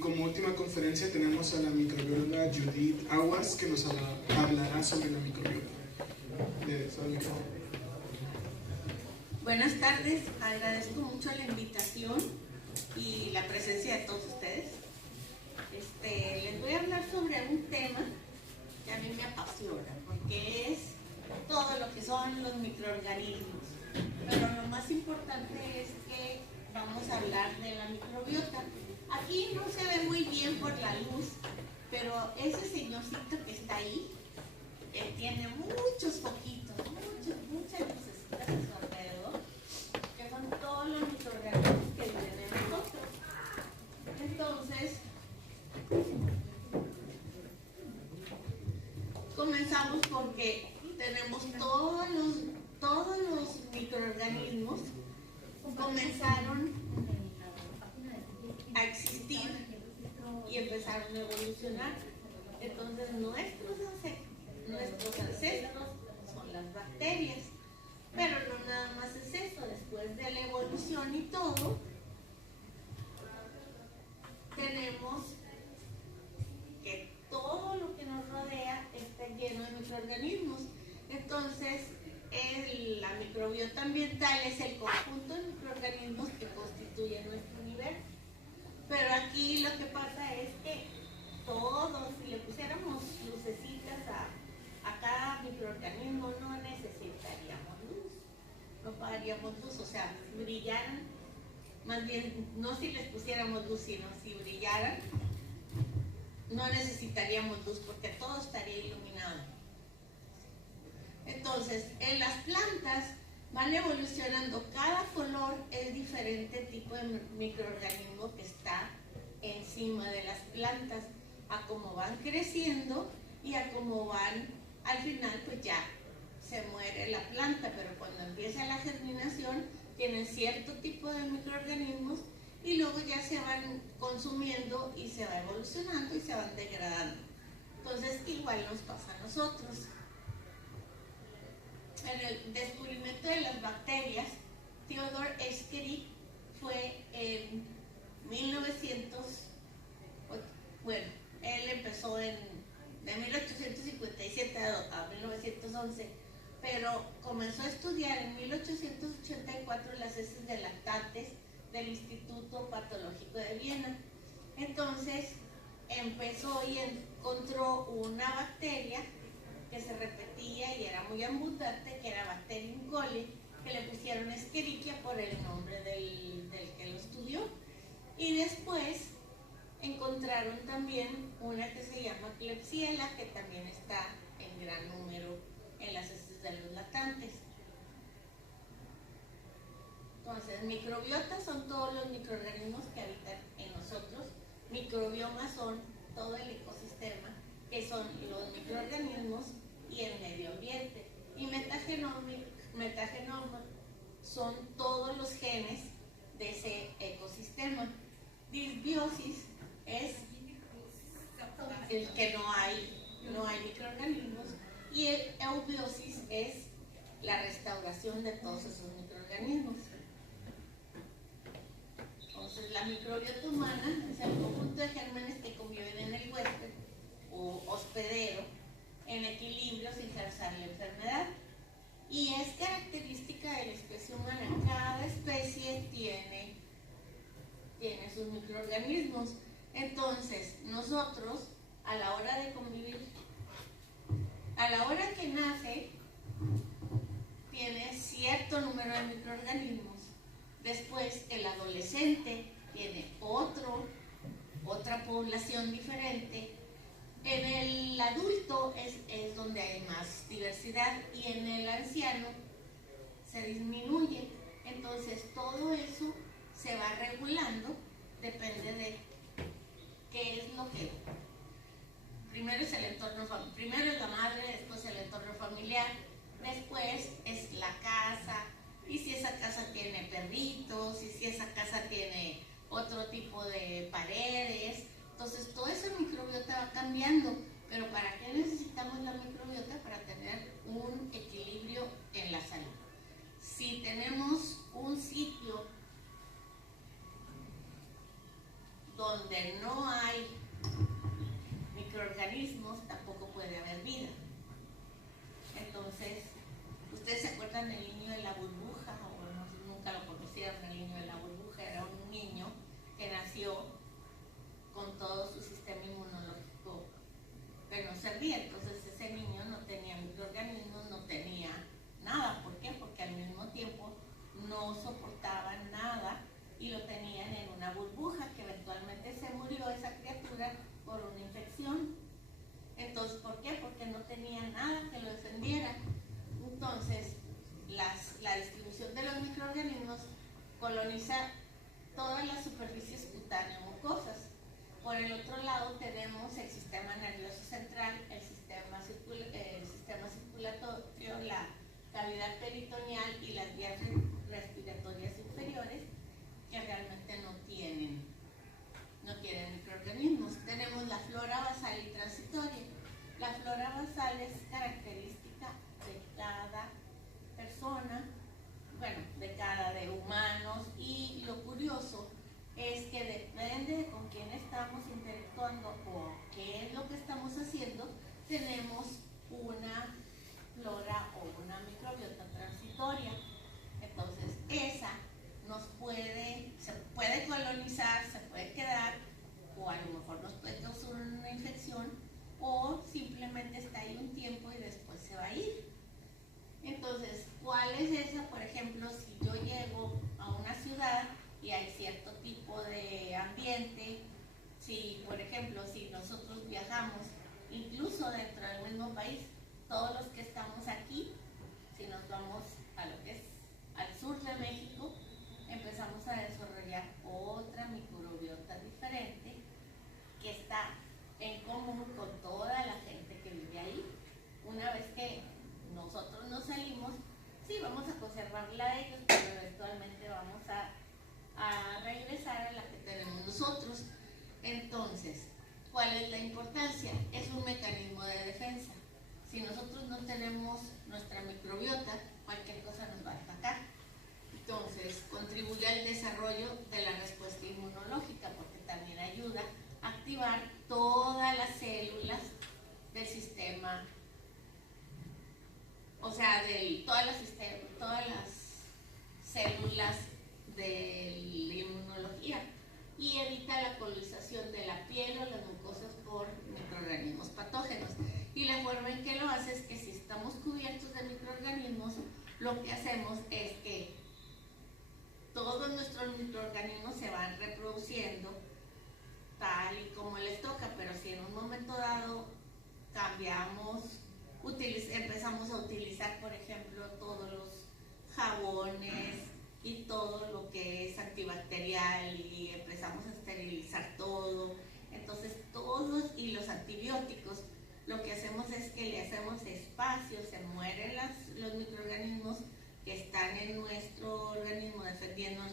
como última conferencia tenemos a la microbióloga Judith Aguas, que nos hablará sobre la microbiota. Buenas tardes, agradezco mucho la invitación y la presencia de todos ustedes. Les voy a hablar sobre un tema que a mí me apasiona, porque es todo lo que son los microorganismos. Pero lo más importante es que vamos a hablar de la microbiota. Aquí no se ve muy bien por la luz, pero ese señorcito que está ahí tiene muchos foquitos, muchas lucecitas a su alrededor, que son todos los microorganismos que viven en nosotros. Entonces, comenzamos porque tenemos todos los microorganismos comenzaron a existir y empezaron a evolucionar. Entonces nuestros ancestros son las bacterias, pero no nada más es eso. Después de la evolución y todo, tenemos que todo lo que nos rodea está lleno de microorganismos. Entonces la microbiota ambiental es el conjunto de microorganismos que constituyen nuestro universo. Pero aquí lo que pasa es que todos, si le pusiéramos lucecitas a cada microorganismo, no necesitaríamos luz, no pagaríamos luz. O sea, si brillaran, más bien, no si les pusiéramos luz, sino si brillaran, no necesitaríamos luz porque todo estaría iluminado. Entonces, en las plantas van evolucionando, cada color es diferente tipo de microorganismo que está encima de las plantas, a cómo van creciendo y a cómo van, al final pues ya se muere la planta, pero cuando empieza la germinación tienen cierto tipo de microorganismos y luego ya se van consumiendo y se va evolucionando y se van degradando. Entonces igual nos pasa a nosotros. En el descubrimiento de las bacterias, Theodor Escherichia fue en 1900, bueno, él empezó de 1857 a 1911, pero comenzó a estudiar en 1884 las heces de lactantes del Instituto Patológico de Viena. Entonces empezó y encontró una bacteria que se repetía y era muy abundante, que era Bacterium coli, que le pusieron Escherichia por el nombre del que lo estudió. Y después encontraron también una que se llama Klebsiella, que también está en gran número en las heces de los lactantes. Entonces, microbiota son todos los microorganismos que habitan en nosotros. Microbiomas son todo el ecosistema, que son los microorganismos y el medio ambiente. Y metagenoma son todos los genes de ese ecosistema. Disbiosis es el que no hay microorganismos, y eubiosis es la restauración de todos esos microorganismos. Entonces, la microbiota humana es el conjunto de gérmenes que conviven en el huésped o hospedero en equilibrio sin causar la enfermedad, y es característica de la especie humana. Cada especie tiene sus microorganismos. Entonces, nosotros, a la hora de convivir, a la hora que nace, tiene cierto número de microorganismos. Después, el adolescente tiene otra población diferente. En el adulto es donde hay más diversidad, y en el anciano se disminuye. Entonces, todo eso se va regulando, depende de qué es lo que... Primero es el entorno, primero es la madre, después el entorno familiar, después es la casa, y si esa casa tiene perritos, y si esa casa tiene otro tipo de paredes. Entonces, toda esa microbiota va cambiando. Pero ¿para qué necesitamos la microbiota? Para tener un equilibrio en la salud. Si tenemos un sitio no hay microorganismos, tampoco puede haber vida. Entonces, ¿ustedes se acuerdan del niño de la burbuja? O no, nunca lo conocieron, el niño de la burbuja. Era un niño que nació con todo su sistema inmunológico que no servía. Entonces ese niño no tenía microorganismos, no tenía nada. ¿Por qué? Porque al mismo tiempo no soportaba nada y lo tenían en una burbuja, que eventualmente se murió esa criatura por una infección. Entonces, ¿por qué? Porque no tenía nada que lo defendiera. Entonces, la distribución de los microorganismos coloniza todas las superficies cutáneas mucosas. Por el otro lado tenemos el sistema nervioso central, el sistema circulatorio, la cavidad peritoneal y las vías respiratorias inferiores, que realmente no tienen microorganismos. Tenemos la flora basal y transitoria. La flora basal es característica de cada persona, bueno, de humanos, y lo curioso es que depende de con quién estamos interactuando o qué es lo que estamos haciendo, tenemos una flora o una microbiota transitoria. Entonces, esa se puede colonizar, se puede quedar, o a lo mejor nos puede causar una infección, o simplemente está ahí un tiempo y después se va a ir. Entonces, ¿cuál es esa? Por ejemplo, si yo llego a una ciudad y hay cierto tipo de ambiente, si, por ejemplo, si nosotros viajamos, incluso dentro del mismo país, todos los que estamos aquí, si nos vamos a lo que es al sur de México, empezamos a desarrollar otra microbiota diferente que está en común con toda la gente que vive ahí. Una vez que nosotros nos salimos, sí, vamos a conservarla a ellos, pero eventualmente vamos a regresar a la que tenemos nosotros. Entonces, ¿cuál es la importancia? Es un mecanismo de defensa. Si nosotros no tenemos nuestra microbiota, cualquier cosa nos va a atacar. Entonces, contribuye al desarrollo de la respuesta inmunológica, porque también ayuda a activar todas las células del sistema, o sea, todas las células de la inmunología, y evita la colonización de la piel o las mucosas por microorganismos patógenos. Y la forma en que lo hace es que si estamos cubiertos de microorganismos, lo que hacemos es que todos nuestros microorganismos se van reproduciendo tal y como les toca, pero si en un momento dado empezamos a utilizar, por ejemplo, todos los jabones y todo lo que es antibacterial, y empezamos a esterilizar todo, entonces todos, y los antibióticos, lo que hacemos es que le hacemos espacio, se mueren los microorganismos que están en nuestro organismo defendiéndonos,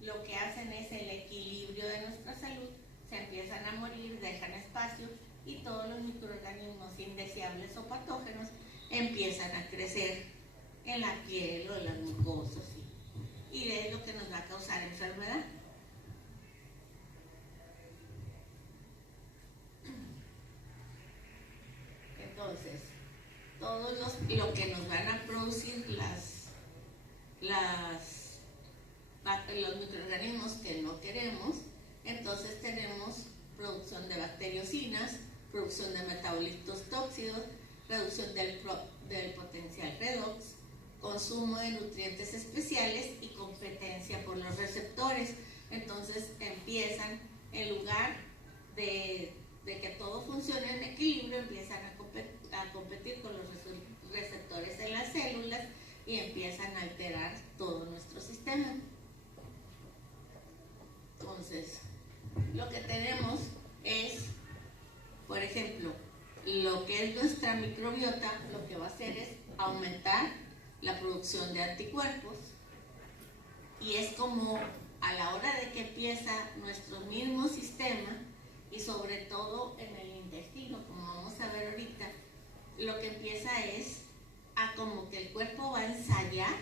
lo que hacen es el equilibrio de nuestra salud, se empiezan a morir, dejan espacio, y todos los microorganismos indeseables o patógenos empiezan a crecer en la piel o en las mucosas, y es lo que nos va a causar enfermedad. Entonces, lo que nos van a producir los microorganismos que no queremos, entonces tenemos producción de bacteriocinas, producción de metabolitos tóxicos, reducción del potencial redox, consumo de nutrientes especiales y competencia por los receptores. Entonces empiezan, en lugar de que todo funcione en equilibrio, empiezan a competir con los receptores en las células y empiezan a alterar todo nuestro sistema. Entonces, lo que tenemos es, por ejemplo, lo que es nuestra microbiota, lo que va a hacer es aumentar la producción de anticuerpos, y es como a la hora de que empieza nuestro mismo sistema, y sobre todo en el intestino, como vamos a ver ahorita, lo que empieza es a como que el cuerpo va a ensayar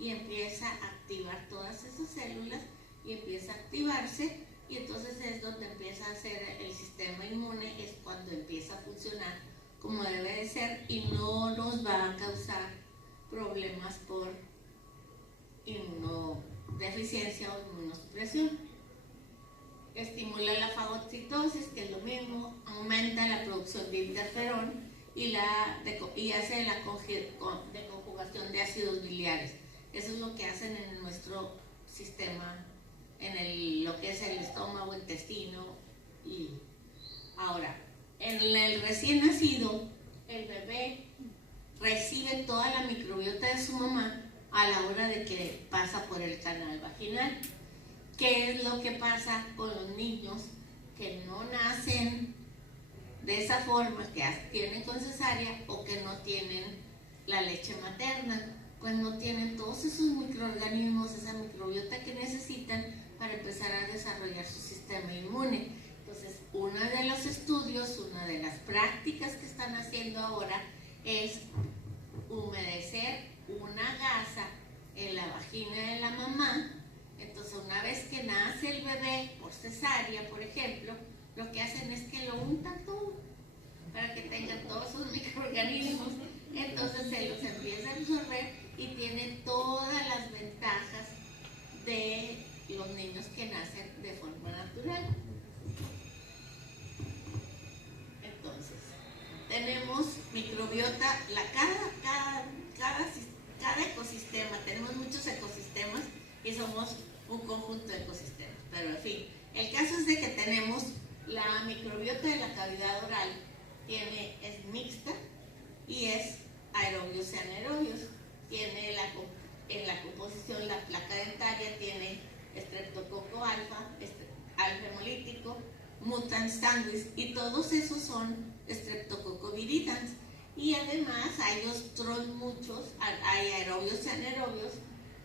y empieza a activar todas esas células, y empieza a activarse y entonces es donde empieza a hacer el sistema inmune, es cuando empieza a funcionar como debe de ser y no nos va a causar problemas por inmunodeficiencia o inmunosupresión. Estimula la fagocitosis, que es lo mismo, aumenta la producción de interferón y hace la deconjugación de ácidos biliares. Eso es lo que hacen en nuestro sistema, lo que es el estómago, intestino. Y ahora, en el recién nacido, el bebé recibe toda la microbiota de su mamá a la hora de que pasa por el canal vaginal. ¿Qué es lo que pasa con los niños que no nacen de esa forma, que tienen con cesárea o que no tienen la leche materna? Pues no tienen todos esos microorganismos, esa microbiota que necesitan para empezar a desarrollar su sistema inmune. Entonces, uno de los estudios, una de las prácticas que están haciendo ahora es humedecer una gasa en la vagina de la mamá. Entonces, una vez que nace el bebé por cesárea, por ejemplo, lo que hacen es que lo untan todo para que tengan todos sus microorganismos. Entonces se los empieza a absorber y tiene todas las ventajas de los niños que nacen de forma natural. Entonces, tenemos microbiota, cada ecosistema, tenemos muchos ecosistemas y somos un conjunto de ecosistemas, pero en fin, el caso es de que tenemos la microbiota de la cavidad oral, es mixta y es aerobios y anaerobios. Tiene en la composición, la placa dentaria tiene Streptococcus alfa, alfa hemolítico, mutans sanguis, y todos esos son Streptococcus viridans. Y además hay otros muchos, hay aerobios y anaerobios,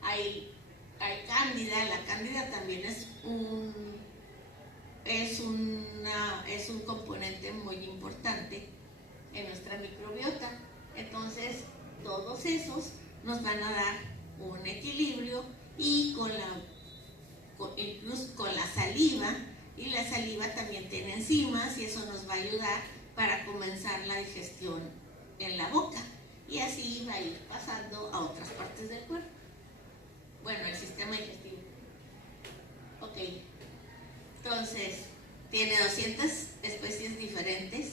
hay cándida. La cándida también es un componente muy importante en nuestra microbiota. Entonces, todos esos nos van a dar un equilibrio, y incluso con la saliva, y la saliva también tiene enzimas y eso nos va a ayudar para comenzar la digestión en la boca, y así va a ir pasando a otras partes del cuerpo. Bueno, el sistema digestivo. Ok, entonces tiene 200 especies diferentes,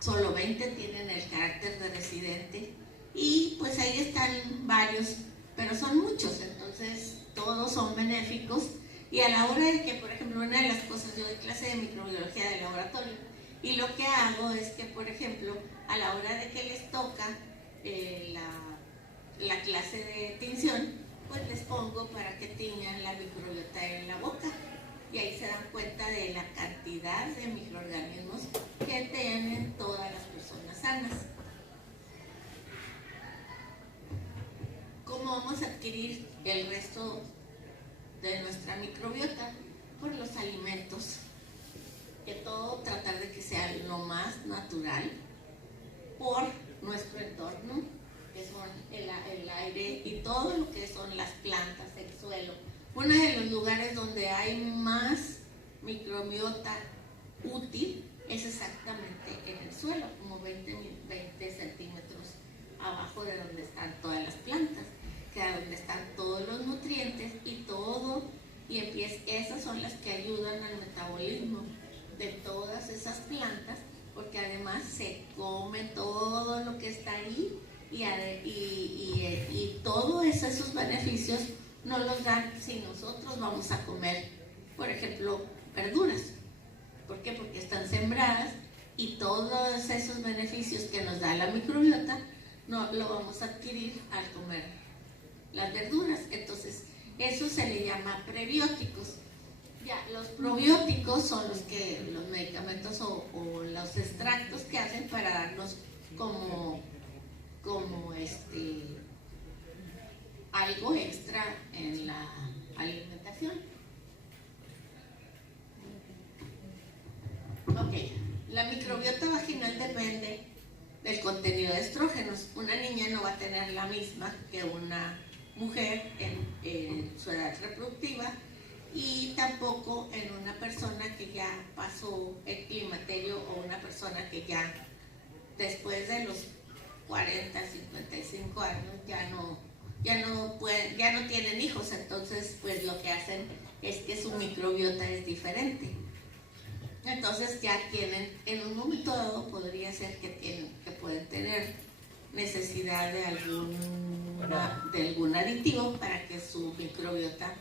solo 20 tienen el carácter de residente, y pues ahí están varios, pero son muchos, entonces todos son benéficos. Y a la hora de que, por ejemplo, una de las cosas, yo doy clase de microbiología de laboratorio, y lo que hago es que, por ejemplo, a la hora de que les toca la clase de tinción, pues les pongo para que tiñan la microbiota en la boca, y ahí se dan cuenta de la cantidad de microorganismos que tienen todas las personas sanas. ¿Cómo vamos a adquirir el resto de nuestra microbiota? Por los alimentos, que todo tratar de que sea lo más natural, por nuestro entorno, que son el aire y todo lo que son las plantas, el suelo. Uno de los lugares donde hay más microbiota útil es exactamente en el suelo, como 20 centímetros abajo de donde están todas las plantas, que es donde están todos los nutrientes y todo, y esas son las que ayudan al metabolismo de todas esas plantas, porque además se come todo lo que está ahí, y todos esos beneficios nos los dan si nosotros vamos a comer, por ejemplo, verduras. ¿Por qué? Porque están sembradas, y todos esos beneficios que nos da la microbiota no lo vamos a adquirir al comer las verduras. Entonces, eso se le llama prebióticos. Ya, los probióticos son los medicamentos o los extractos que hacen para darnos como algo extra en la alimentación. Ok, la microbiota vaginal depende del contenido de estrógenos. Una niña no va a tener la misma que una mujer en su edad reproductiva, y tampoco en una persona que ya pasó el climaterio o una persona que ya después de los 40, 55 años ya no tienen hijos, entonces pues lo que hacen es que su microbiota es diferente. Entonces ya tienen, en un momento dado podría ser que pueden tener necesidad de algún aditivo para que su microbiota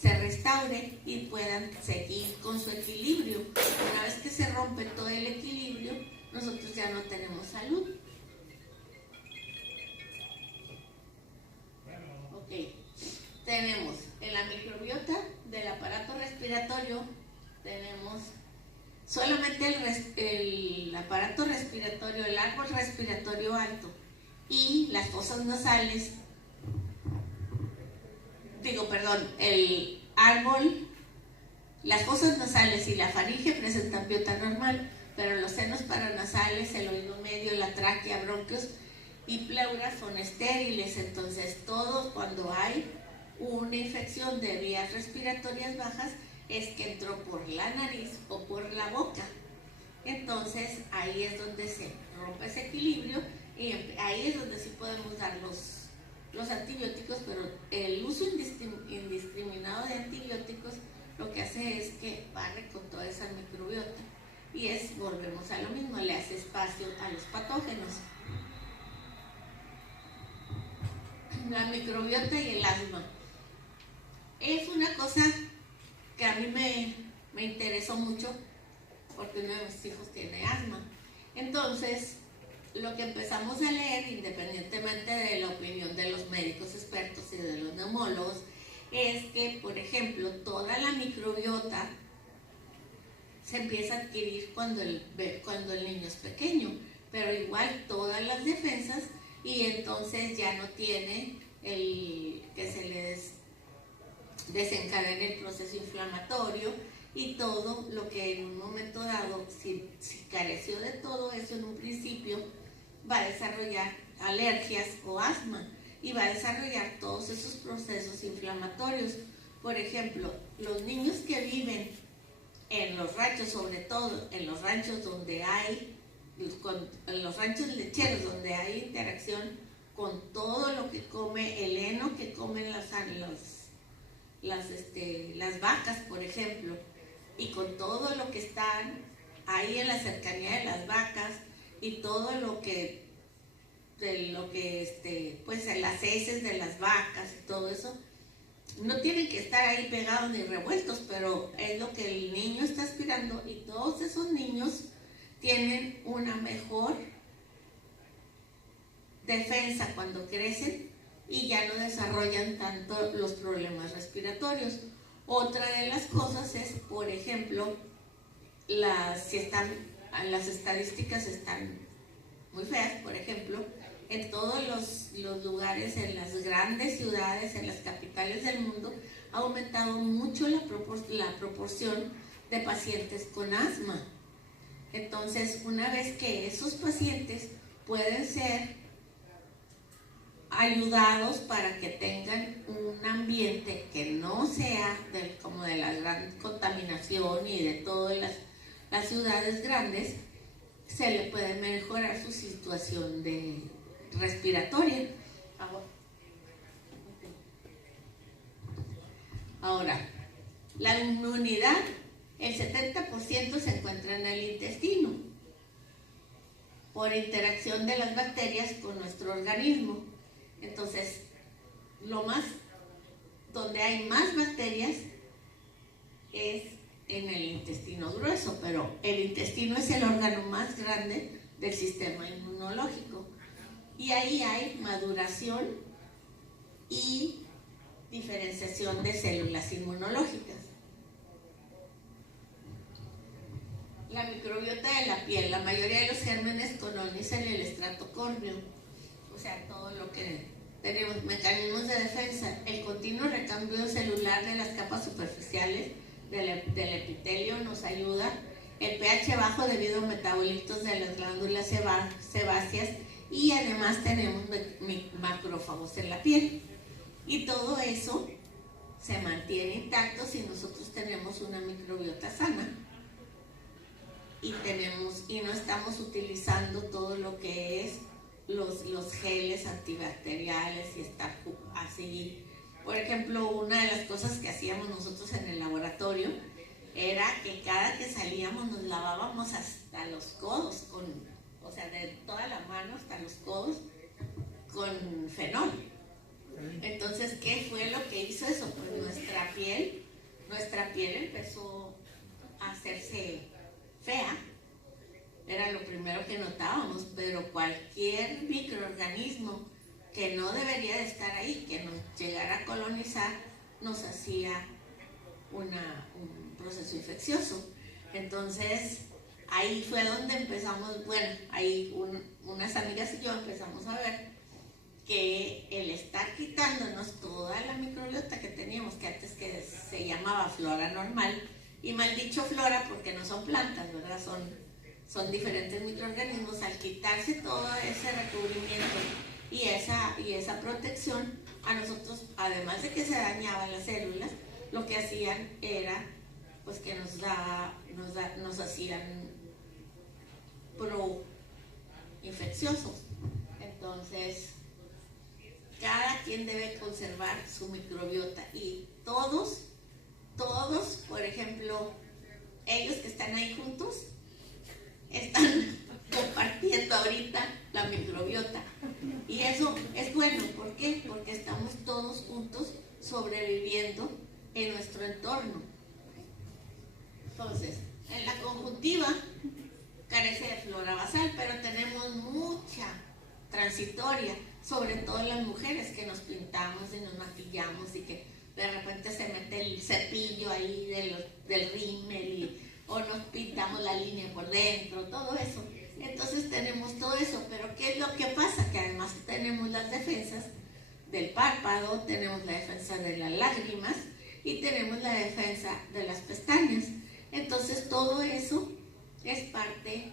se restaure y puedan seguir con su equilibrio. Una vez que se rompe todo el equilibrio, nosotros ya no tenemos salud. Ok, tenemos en la microbiota del aparato respiratorio, tenemos solamente el aparato respiratorio, el árbol respiratorio alto y las fosas nasales, el árbol, las fosas nasales y la faringe presentan biota normal, pero los senos paranasales, el oído medio, la tráquea, bronquios y pleura son estériles. Entonces todos, cuando hay una infección de vías respiratorias bajas, es que entró por la nariz o por la boca. Entonces ahí es donde se rompe ese equilibrio y ahí es donde sí podemos dar los antibióticos, pero el uso indiscriminado de antibióticos lo que hace es que barre con toda esa microbiota y volvemos a lo mismo, le hace espacio a los patógenos. La microbiota y el asma es una cosa que a mí me interesó mucho porque uno de mis hijos tiene asma. Entonces, lo que empezamos a leer, independientemente de la opinión de los médicos expertos y de los neumólogos, es que, por ejemplo, toda la microbiota se empieza a adquirir cuando el niño es pequeño, pero igual todas las defensas, y entonces ya no tiene que se les desencadene el proceso inflamatorio y todo lo que en un momento dado, si careció de todo eso en un principio, va a desarrollar alergias o asma y va a desarrollar todos esos procesos inflamatorios. Por ejemplo, los niños que viven en los ranchos, sobre todo en los ranchos donde en los ranchos lecheros, donde hay interacción con todo lo que come el heno que comen las vacas, por ejemplo, y con todo lo que están ahí en la cercanía de las vacas y todo lo que pues las heces de las vacas y todo eso, no tienen que estar ahí pegados ni revueltos, pero es lo que el niño está aspirando y todos esos niños tienen una mejor defensa cuando crecen y ya no desarrollan tanto los problemas respiratorios. Otra de las cosas es, por ejemplo, las estadísticas están muy feas. Por ejemplo, en todos los lugares, en las grandes ciudades, en las capitales del mundo, ha aumentado mucho la proporción de pacientes con asma. Entonces, una vez que esos pacientes pueden ser ayudados para que tengan un ambiente que no sea como de la gran contaminación y de todas las ciudades grandes, se le puede mejorar su situación respiratoria. Ahora, la inmunidad, el 70% se encuentra en el intestino por interacción de las bacterias con nuestro organismo. Entonces, donde hay más bacterias es en el intestino grueso, pero el intestino es el órgano más grande del sistema inmunológico. Y ahí hay maduración y diferenciación de células inmunológicas. La microbiota de la piel, la mayoría de los gérmenes colonizan el estrato córneo, o sea, todo lo que tenemos, mecanismos de defensa, el continuo recambio celular de las capas superficiales del epitelio nos ayuda, el pH bajo debido a metabolitos de las glándulas sebáceas y además tenemos macrófagos en la piel. Y todo eso se mantiene intacto si nosotros tenemos una microbiota sana y no estamos utilizando todo lo que es los geles antibacteriales y estar así. Por ejemplo, una de las cosas que hacíamos nosotros en el laboratorio era que cada que salíamos nos lavábamos hasta los codos, o sea, de toda la mano hasta los codos, con fenol. Entonces, ¿qué fue lo que hizo eso? Pues nuestra piel empezó a hacerse fea. Era lo primero que notábamos, pero cualquier microorganismo que no debería de estar ahí, que nos llegara a colonizar, nos hacía un proceso infeccioso. Entonces, ahí fue donde empezamos, bueno, ahí unas amigas y yo empezamos a ver que el estar quitándonos toda la microbiota que teníamos, que antes que se llamaba flora normal, y mal dicho flora porque no son plantas, ¿verdad? Son diferentes microorganismos. Al quitarse todo ese recubrimiento y esa protección, a nosotros, además de que se dañaban las células, lo que hacían era pues que nos hacían pro-infecciosos. Entonces, cada quien debe conservar su microbiota y todos, por ejemplo, ellos que están ahí juntos, están compartiendo ahorita la microbiota. Y eso es bueno, ¿por qué? Porque estamos todos juntos sobreviviendo en nuestro entorno. Entonces, en la conjuntiva carece de flora basal, pero tenemos mucha transitoria, sobre todo las mujeres que nos pintamos y nos maquillamos y que de repente se mete el cepillo ahí del rímel o nos pintamos la línea por dentro, todo eso. Entonces tenemos todo eso, pero ¿qué es lo que pasa? Que además tenemos las defensas del párpado, tenemos la defensa de las lágrimas y tenemos la defensa de las pestañas. Entonces todo eso es parte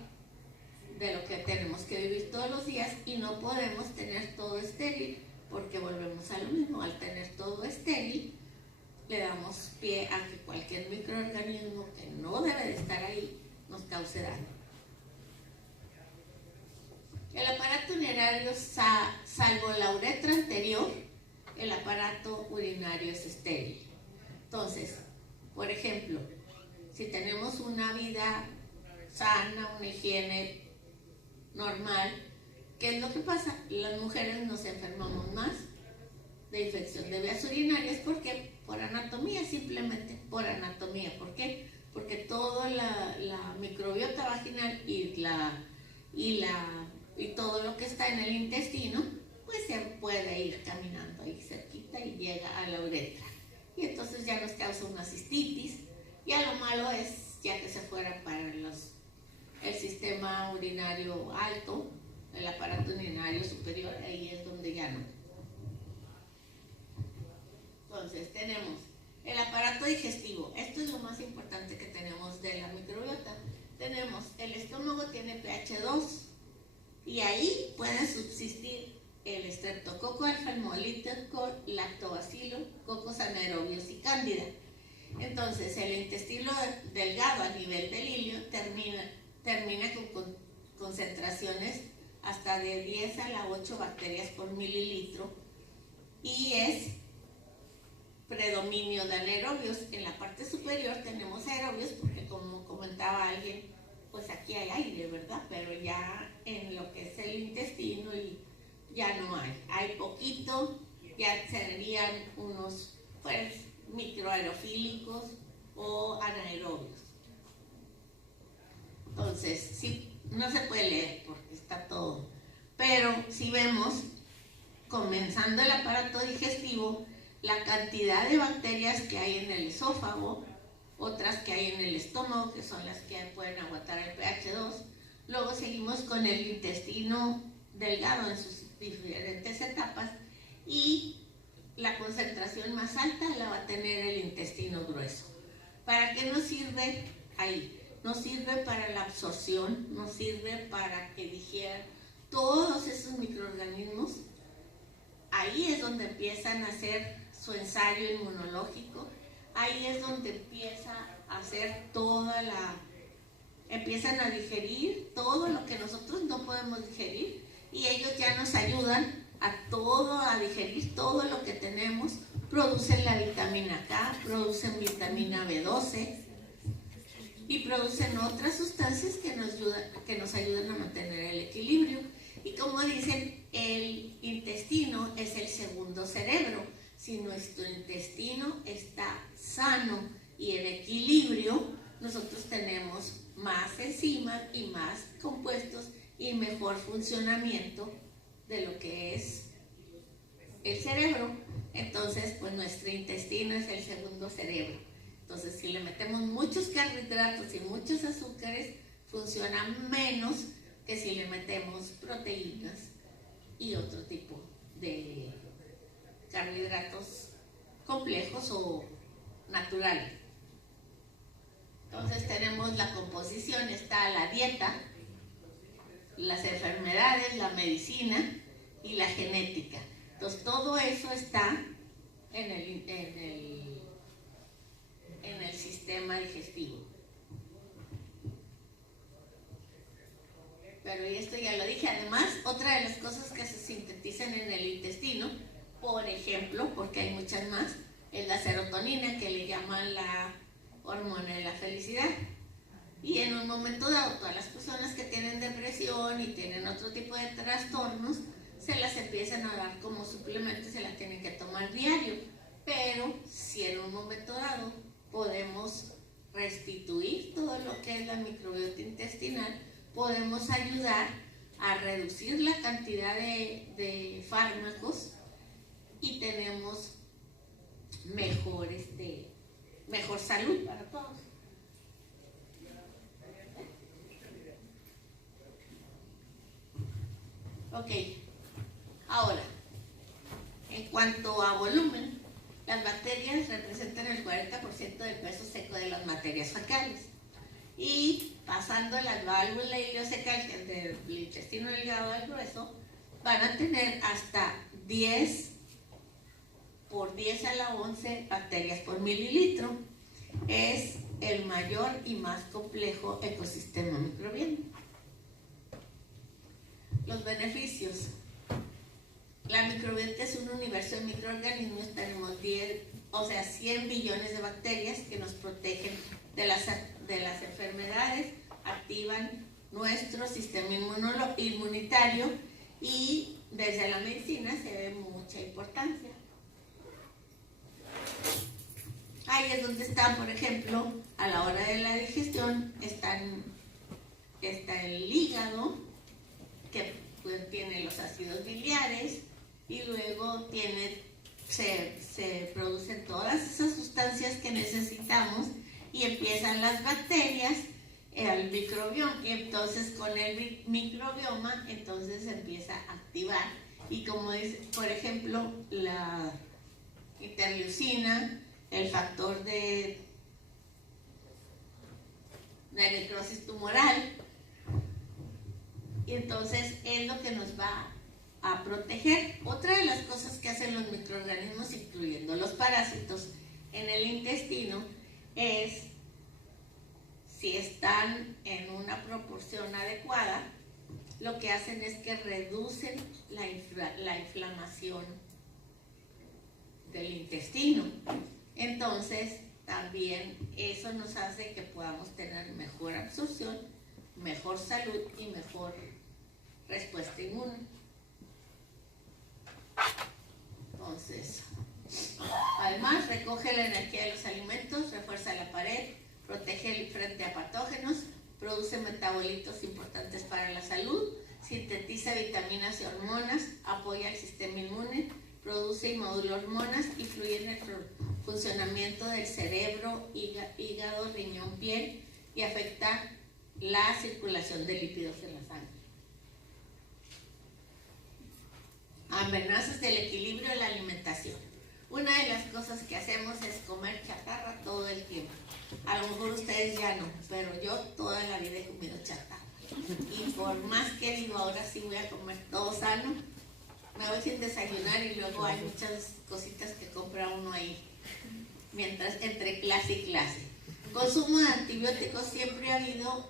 de lo que tenemos que vivir todos los días y no podemos tener todo estéril porque volvemos a lo mismo. Al tener todo estéril le damos pie a que cualquier microorganismo que no debe de estar ahí nos cause daño. El aparato urinario, salvo la uretra anterior, el aparato urinario es estéril. Entonces, por ejemplo, si tenemos una vida sana, una higiene normal, ¿qué es lo que pasa? Las mujeres nos enfermamos más de infección de vías urinarias. ¿Por qué? Por anatomía, simplemente por anatomía. ¿Por qué? Porque toda la microbiota vaginal y todo lo que está en el intestino, pues se puede ir caminando ahí cerquita y llega a la uretra. Y entonces ya nos causa una cistitis. Ya lo malo es ya que se fuera para el sistema urinario alto, el aparato urinario superior, ahí es donde ya no. Entonces tenemos el aparato digestivo. Esto es lo más importante que tenemos de la microbiota. Tenemos el estómago, tiene pH 2 y ahí pueden subsistir el Streptococcus alfa, el Haemolyticus, Lactobacillus, Cocos anaerobios y Cándida. Entonces el intestino delgado a nivel del ilio termina con concentraciones hasta de 10 a la 8 bacterias por mililitro y es predominio de anaerobios. En la parte superior tenemos aerobios porque, como comentaba alguien, pues aquí hay aire, ¿verdad? Pero ya en lo que es el intestino ya no hay poquito, ya serían unos pues microaerofílicos o anaerobios. Entonces, sí, no se puede leer porque está todo, pero si vemos, comenzando el aparato digestivo, la cantidad de bacterias que hay en el esófago, otras que hay en el estómago, que son las que pueden aguantar el pH 2. Luego seguimos con el intestino delgado en sus diferentes etapas y la concentración más alta la va a tener el intestino grueso. ¿Para qué nos sirve ahí? Nos sirve para la absorción, nos sirve para que digieran todos esos microorganismos. Ahí es donde empiezan a hacer su ensayo inmunológico. Ahí es donde empieza a hacer empiezan a digerir todo lo que nosotros no podemos digerir, y ellos ya nos ayudan a digerir todo lo que tenemos. Producen la vitamina K, producen vitamina B12 y producen otras sustancias que nos ayudan a mantener el equilibrio. Y como dicen, el intestino es el segundo cerebro. Si nuestro intestino está sano y en equilibrio, nosotros tenemos más enzimas y más compuestos y mejor funcionamiento de lo que es el cerebro. Entonces, pues nuestro intestino es el segundo cerebro. Entonces, si le metemos muchos carbohidratos y muchos azúcares, funciona menos que si le metemos proteínas y otro tipo de carbohidratos complejos o naturales. Entonces tenemos la composición, está la dieta, las enfermedades, la medicina y la genética. Entonces todo eso está en el sistema digestivo. Pero esto ya lo dije. Además, otra de las cosas que se sintetizan en el intestino, por ejemplo, porque hay muchas más, es la serotonina, que le llaman la hormona de la felicidad. Y en un momento dado, todas las personas que tienen depresión y tienen otro tipo de trastornos, se las empiezan a dar como suplemento, se las tienen que tomar diario. Pero si en un momento dado podemos restituir todo lo que es la microbiota intestinal, podemos ayudar a reducir la cantidad de fármacos y tenemos mejor salud para todos. Ok, ahora, en cuanto a volumen, las bacterias representan el 40% del peso seco de las materias fecales. Y pasando las válvulas ileocecales del intestino delgado al grueso, van a tener hasta 10 por 10 a la 11 bacterias por mililitro. Es el mayor y más complejo ecosistema microbiano. Los beneficios. La microbiota es un universo de microorganismos. Tenemos 100 billones de bacterias que nos protegen de las enfermedades, activan nuestro sistema inmunitario, y desde la medicina se ve mucha importancia. Ahí es donde están, por ejemplo, a la hora de la digestión, está el hígado, que pues tiene los ácidos biliares, y luego se producen todas esas sustancias que necesitamos, y empiezan las bacterias, el microbioma, y entonces con el microbioma entonces se empieza a activar. Y como es, por ejemplo, la interleucina, el factor de necrosis tumoral, y entonces es lo que nos va a proteger. Otra de las cosas que hacen los microorganismos, incluyendo los parásitos, en el intestino es, si están en una proporción adecuada, lo que hacen es que reducen la inflamación del intestino. Entonces, también eso nos hace que podamos tener mejor absorción, mejor salud y mejor respuesta inmune. Entonces, además, recoge la energía de los alimentos, refuerza la pared, protege frente a patógenos, produce metabolitos importantes para la salud, sintetiza vitaminas y hormonas, apoya el sistema inmune, produce y modula hormonas, influye en el funcionamiento del cerebro, hígado, riñón, piel, y afecta la circulación de lípidos en la sangre. Amenazas del equilibrio de la alimentación. Una de las cosas que hacemos es comer chatarra todo el tiempo. A lo mejor ustedes ya no, pero yo toda la vida he comido chatarra. Y por más que digo ahora sí voy a comer todo sano, me voy sin desayunar y luego hay muchas cositas que compra uno ahí, mientras entre clase y clase. Consumo de antibióticos, siempre ha habido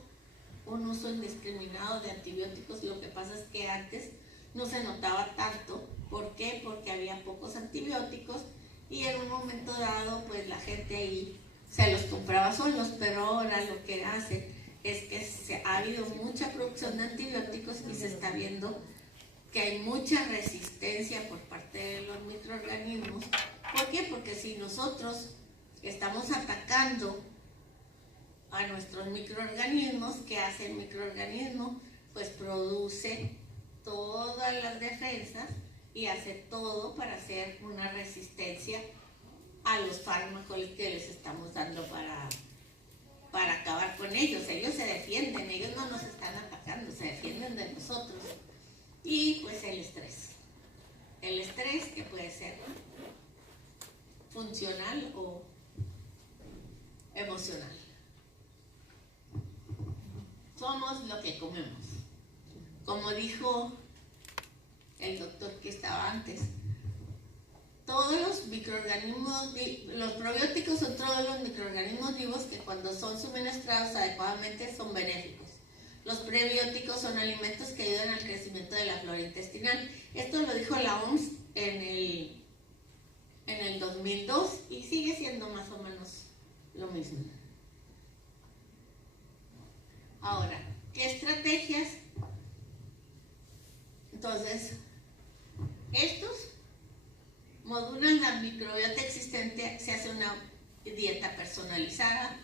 un uso indiscriminado de antibióticos, lo que pasa es que antes no se notaba tanto. ¿Por qué? Porque había pocos antibióticos y en un momento dado pues la gente ahí se los compraba solos, pero ahora lo que hace es que ha habido mucha producción de antibióticos y se está viendo que hay mucha resistencia por parte de los microorganismos. ¿Por qué? Porque si nosotros estamos atacando a nuestros microorganismos, ¿qué hace el microorganismo? Pues produce todas las defensas y hace todo para hacer una resistencia a los fármacos que les estamos dando para acabar con ellos. Ellos se defienden, ellos no nos están atacando, se defienden de nosotros. Y pues el estrés que puede ser funcional o emocional. Somos lo que comemos. Como dijo el doctor que estaba antes, todos los microorganismos, los probióticos son todos los microorganismos vivos que cuando son suministrados adecuadamente son benéficos. Los prebióticos son alimentos que ayudan al crecimiento de la flora intestinal. Esto lo dijo la OMS en el 2002 y sigue siendo más o menos lo mismo. Ahora, ¿qué estrategias? Entonces, estos modulan la microbiota existente, se hace una dieta personalizada,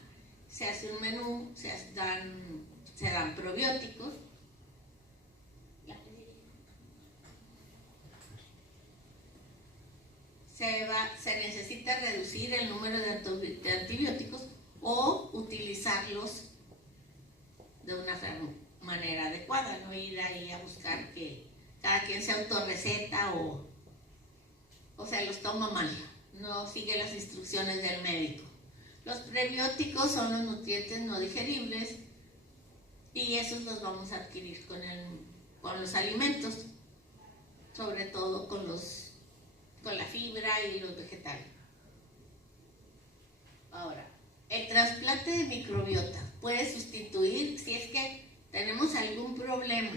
se hace un menú, se dan probióticos. Se necesita reducir el número de antibióticos o utilizarlos de una manera adecuada, no ir ahí a buscar que cada quien se autorreceta o se los toma mal, no sigue las instrucciones del médico. Los prebióticos son los nutrientes no digeribles y esos los vamos a adquirir con los alimentos, sobre todo con la fibra y los vegetales. Ahora, el trasplante de microbiota puede sustituir si es que tenemos algún problema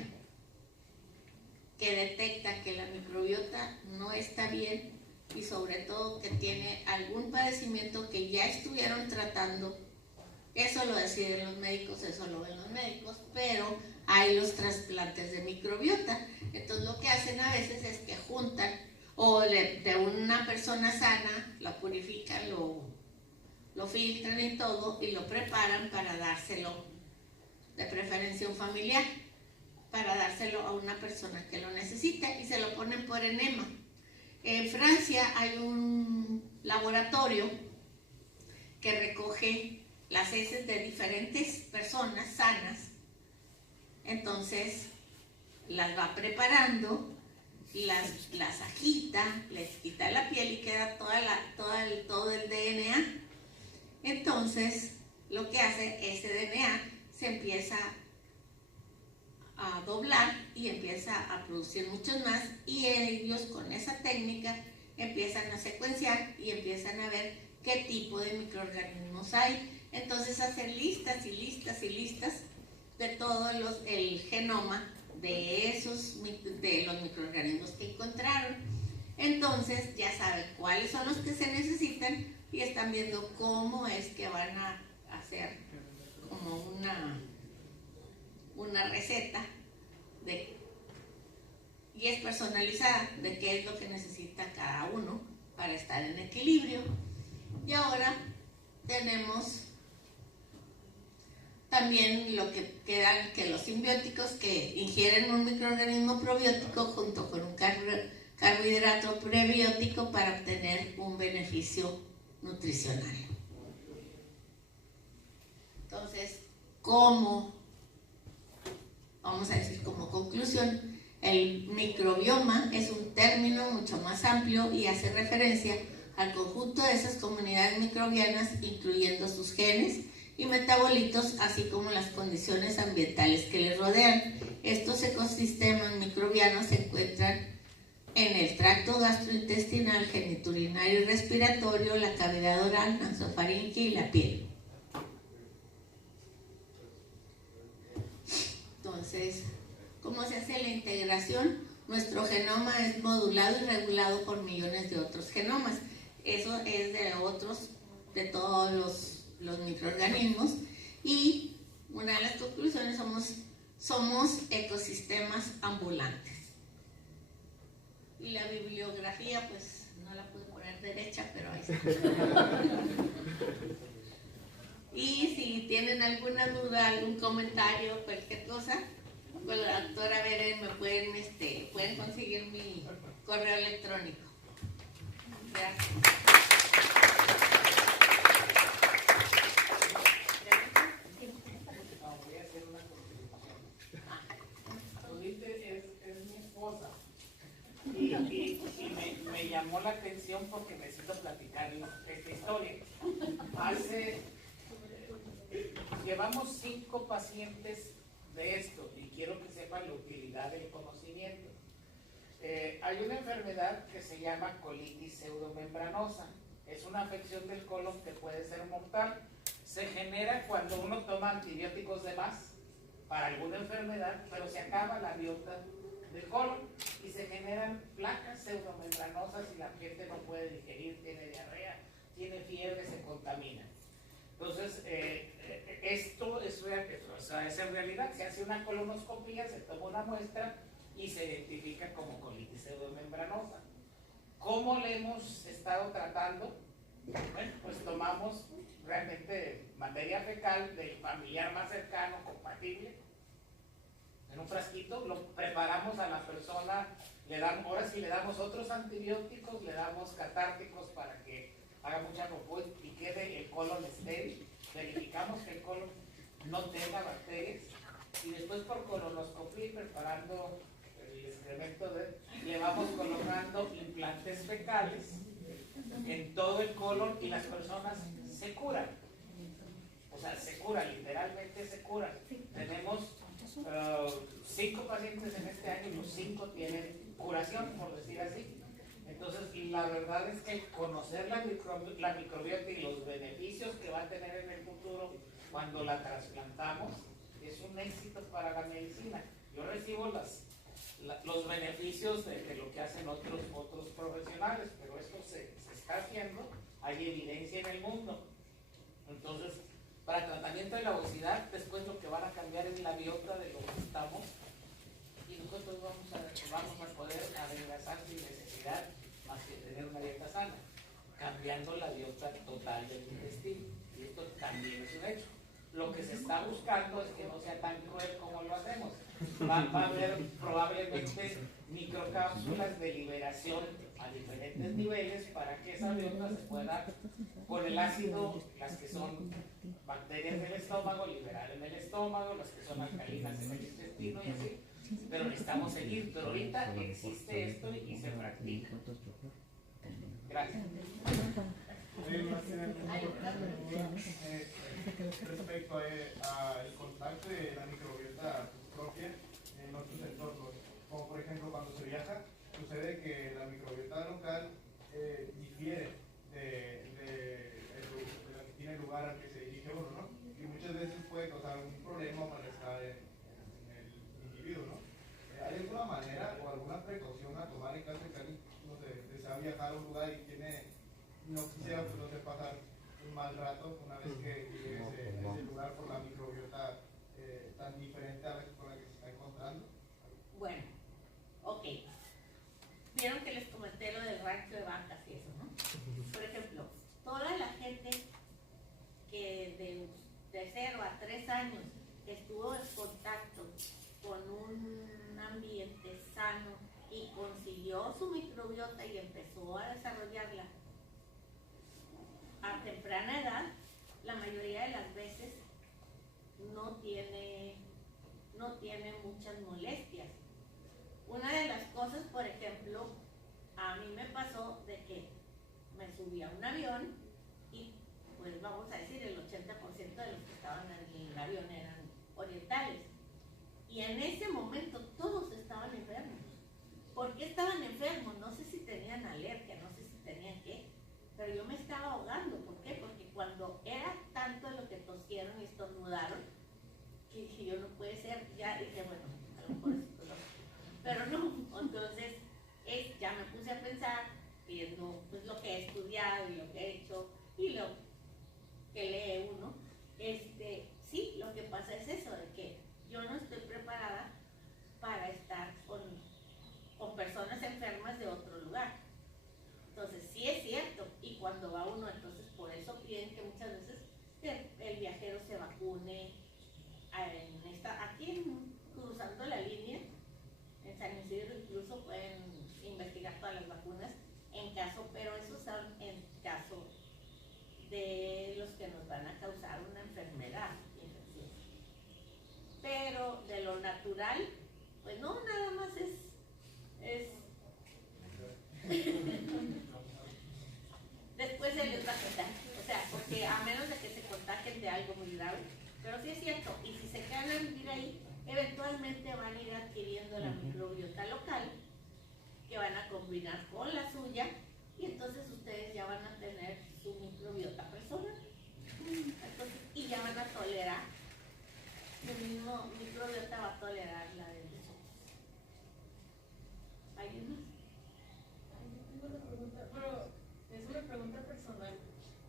que detecta que la microbiota no está bien y sobre todo que tiene algún padecimiento que ya estuvieron tratando. Eso lo deciden los médicos, eso lo ven los médicos, pero hay los trasplantes de microbiota. Entonces lo que hacen a veces es que juntan o de una persona sana, la purifican, lo filtran y todo y lo preparan para dárselo, de preferencia a un familiar, para dárselo a una persona que lo necesita y se lo ponen por enema. En Francia hay un laboratorio que recoge las heces de diferentes personas sanas, entonces las va preparando, las agita, les quita la piel y queda todo el DNA. Entonces lo que hace ese DNA se empieza a doblar y empieza a producir muchos más y ellos con esa técnica empiezan a secuenciar y empiezan a ver qué tipo de microorganismos hay. Entonces hacen listas y listas y listas de todo el genoma de los microorganismos que encontraron. Entonces ya saben cuáles son los que se necesitan y están viendo cómo es que van a hacer como una receta y es personalizada de qué es lo que necesita cada uno para estar en equilibrio. Y ahora tenemos también lo que quedan, que los simbióticos que ingieren un microorganismo probiótico junto con un carbohidrato prebiótico para obtener un beneficio nutricional. Entonces, vamos a decir como conclusión, el microbioma es un término mucho más amplio y hace referencia al conjunto de esas comunidades microbianas, incluyendo sus genes y metabolitos, así como las condiciones ambientales que les rodean. Estos ecosistemas microbianos se encuentran en el tracto gastrointestinal, genitourinario y respiratorio, la cavidad oral, nasofaringe y la piel. Entonces, ¿cómo se hace la integración? Nuestro genoma es modulado y regulado por millones de otros genomas. Eso es de todos los microorganismos. Y una de las conclusiones somos ecosistemas ambulantes. Y la bibliografía, pues no la pude poner derecha, pero ahí está. Y si tienen alguna duda, algún comentario, cualquier cosa, con la doctora Beren me pueden conseguir mi correo electrónico. Gracias. Voy a hacer una contribución. Judith es mi esposa y me llamó la atención porque necesito platicar esta historia. Llevamos 5 pacientes de esto y quiero que sepan la utilidad del conocimiento. Hay una enfermedad que se llama colitis pseudomembranosa. Es una afección del colon que puede ser mortal. Se genera cuando uno toma antibióticos de más para alguna enfermedad, pero se acaba la biota del colon y se generan placas pseudomembranosas y la gente no puede digerir, tiene diarrea, tiene fiebre, se contamina. Entonces, esto es en realidad, se hace una colonoscopia, se toma una muestra y se identifica como colitis pseudomembranosa. ¿Cómo le hemos estado tratando? Bueno, pues tomamos realmente materia fecal del familiar más cercano, compatible, en un frasquito, lo preparamos a la persona, ahora sí le damos otros antibióticos, le damos catárticos para que haga mucha popó y quede el colon estéril, verificamos que el colon no tenga bacterias y después por colonoscopia y preparando el excremento le vamos colocando implantes fecales en todo el colon y las personas se curan. O sea, se curan, literalmente se curan. Tenemos 5 pacientes en este año y los 5 tienen curación, por decir así. Entonces, la verdad es que conocer la microbiota y los beneficios que va a tener en el futuro cuando la trasplantamos es un éxito para la medicina. Yo recibo los beneficios de lo que hacen otros profesionales, pero esto se está haciendo, hay evidencia en el mundo. Entonces, para tratamiento de la obesidad, después lo que van a cambiar es la biota de lo que estamos y nosotros vamos a poder adelgazar sin necesidad más que tener una dieta sana, cambiando la biota total del intestino. Y esto también es un hecho. Lo que se está buscando es que no sea tan cruel como lo hacemos. Va a haber probablemente microcápsulas de liberación a diferentes niveles para que esa biota se pueda, con el ácido, las que son bacterias del estómago, liberar en el estómago, las que son alcalinas en el intestino y así. Pero necesitamos seguir. Pero ahorita existe esto y se practica. Gracias. Respecto al contacto de la microbiota propia en otros entornos, como por ejemplo cuando se viaja, sucede que la microbiota local difiere de la que tiene lugar al que se dirige uno, ¿no? Y muchas veces puede causar un problema o malestar en el individuo, ¿no? ¿Hay alguna manera o alguna precaución a tomar en caso de que alguien desea viajar a un lugar y no quisiera pasar un mal rato una vez que llegue a ese lugar por la microbiota tan diferente a veces con la que se está encontrando? Bueno, ok. Vieron que les comenté lo del rancho de vacas y eso, ¿no? Por ejemplo, toda la gente que de 0 a 3 años estuvo en contacto con un ambiente sano y consiguió su microbiota y empezó a desarrollarla a temprana edad, la mayoría de las veces no tiene muchas molestias. Una de las cosas, por ejemplo, a mí me pasó de que me subí a un avión y, pues vamos a decir, el 80% de los que estaban en el avión eran orientales. Y en ese momento todos estaban enfermos. ¿Por qué estaban enfermos? pasa es eso, de que yo no estoy preparada para estar con personas enfermas de otro lugar. Entonces, sí es cierto, y cuando va uno, entonces por eso piden que muchas veces el viajero se vacune aquí cruzando la línea, en San Isidro incluso pueden investigar todas las vacunas en caso, pero esos son en caso de los que nos van a causar una enfermedad infecciosa. Pero de lo natural, pues no, nada más es después se les va a quitar, o sea, porque a menos de que se contagien de algo muy grave, pero sí es cierto, y si se quedan a vivir ahí, eventualmente van a ir adquiriendo la microbiota local, que van a combinar con la suya, y entonces ustedes ya van a tener su microbiota personal. Entonces, y ya van a tolerar, su mismo microbiota va a tolerar la de nosotros. ¿Alguien más? Tengo una pregunta, pero es una pregunta personal.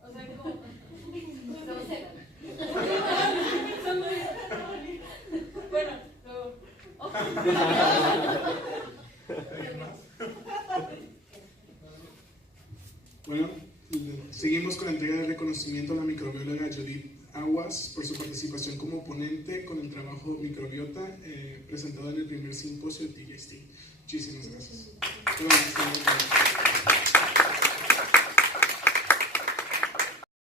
O sea, como... ¿Cómo se llama? Bueno, no. Bueno, seguimos con la entrega de reconocimiento a la microbióloga Judith Aguas por su participación como ponente con el trabajo microbiota presentado en el primer simposio de TJST. Muchísimas gracias.